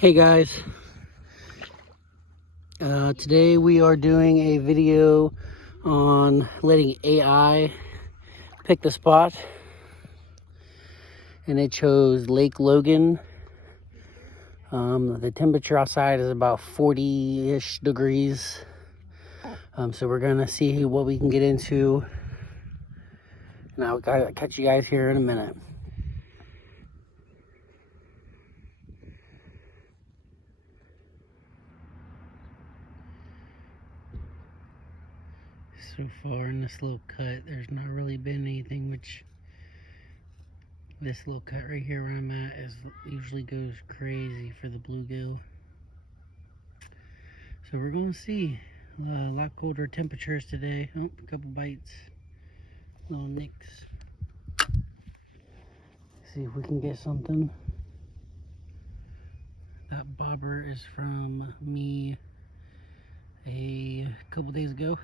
Hey guys, today we are doing a video on letting AI pick the spot, and it chose Lake Logan. The temperature outside is about 40-ish degrees, so we're gonna see what we can get into, and I'll catch you guys here in a minute. So far in this little cut, there's not really been anything, which this little cut right here where I'm at usually goes crazy for the bluegill. So we're going to see a lot colder temperatures today. Oh, a couple bites, little nicks. See if we can get something. That bobber is from me a couple days ago.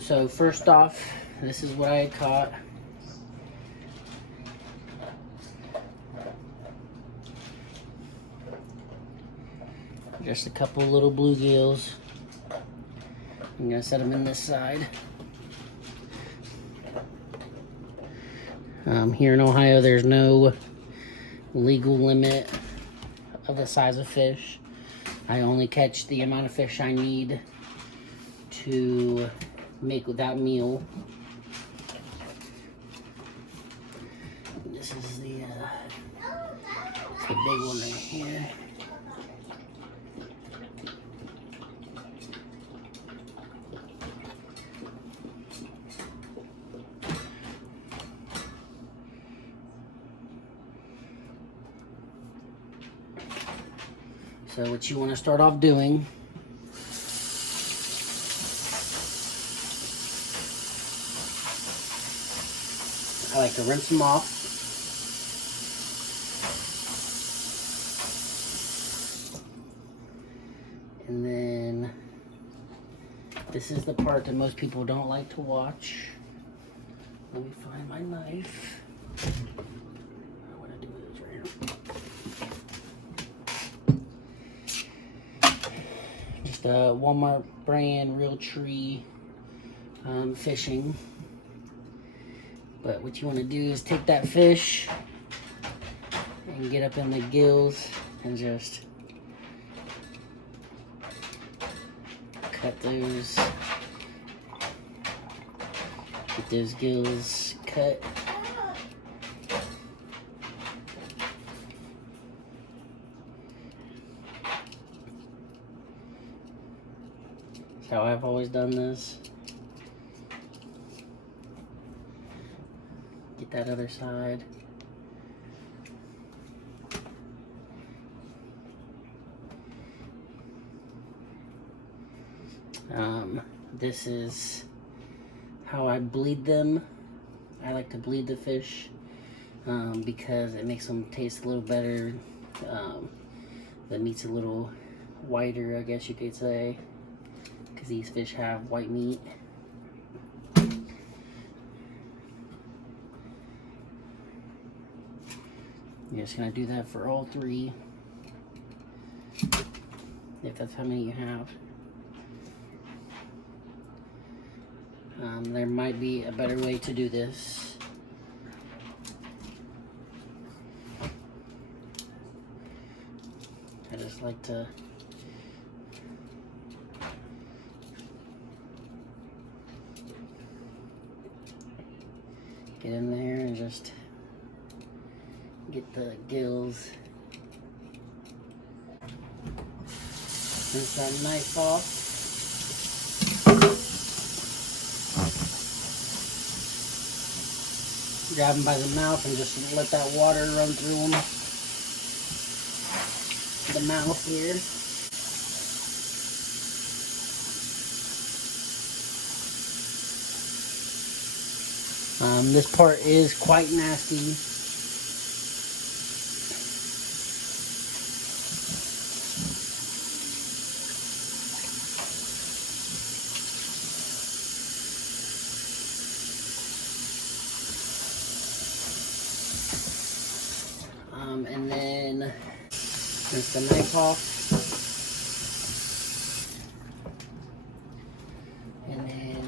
So first off, this is what I had caught. Just a couple little bluegills. I'm gonna set them in this side. Here in Ohio, there's no legal limit of the size of fish. I only catch the amount of fish I need to make that meal. This is the big one right here. So what you want to start off doing, I like to rinse them off. And then this is the part that most people don't like to watch. Let me find my knife. What do I do with this right here? Just a Walmart brand, real tree fishing. But what you want to do is take that fish and get up in the gills and just cut those, get those gills cut. That's how I've always done this. Get that other side. This is how I bleed them. I like to bleed the fish because it makes them taste a little better. The meat's a little whiter, I guess you could say, because these fish have white meat. You're just gonna do that for all three, if that's how many you have. There might be a better way to do this. I just like to get in there and just get the gills. Rinse that knife off. Grab them by the mouth and just let that water run through them. the mouth here. This part is quite nasty. And then rinse the knife off. And then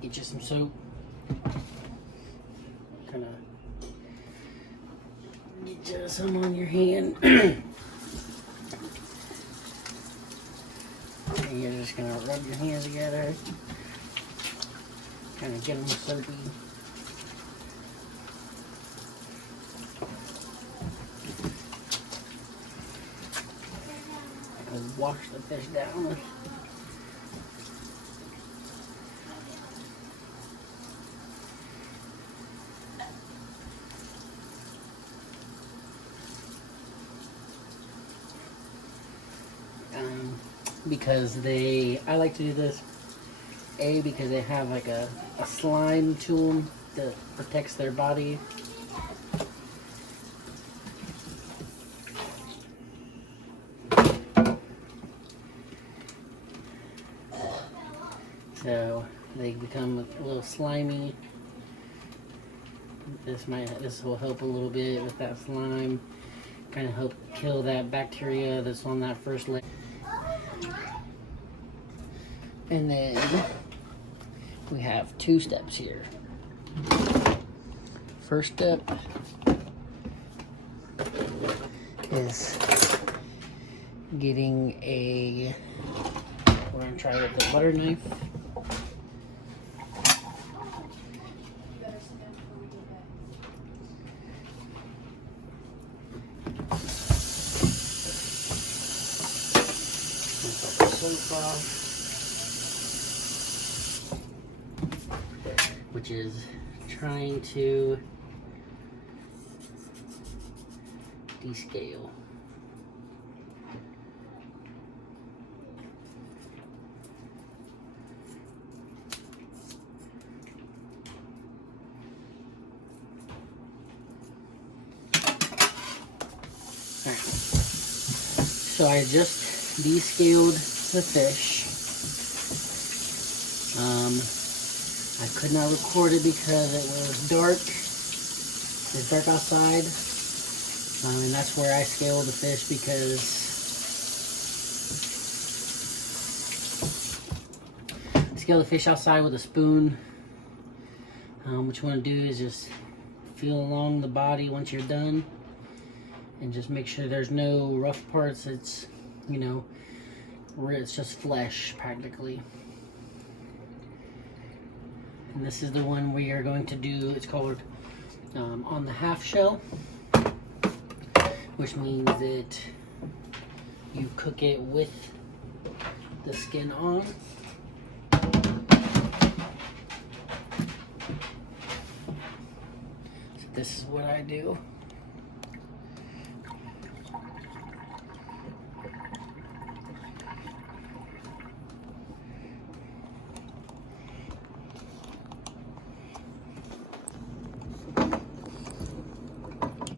get you some soap. Kind of get you some on your hand. And you're just gonna rub your hands together. Kind of get them soapy. Wash the fish down. Because I like to do this, because they have like a slime to them that protects their body. So they become a little slimy. This will help a little bit with that slime. Kind of help kill that bacteria that's on that first layer. And then we have 2 steps here. First step is getting we're gonna try with the butter knife. Which is trying to descale. Alright. So I just descaled the fish. I could not record it because it was dark. It's dark outside. And that's where I scaled the fish, because scale the fish outside with a spoon. What you want to do is just feel along the body once you're done, and just make sure there's no rough parts. It's, it's just flesh practically. And this is the one we are going to do. It's called on the half shell, which means that you cook it with the skin on. So this is what I do.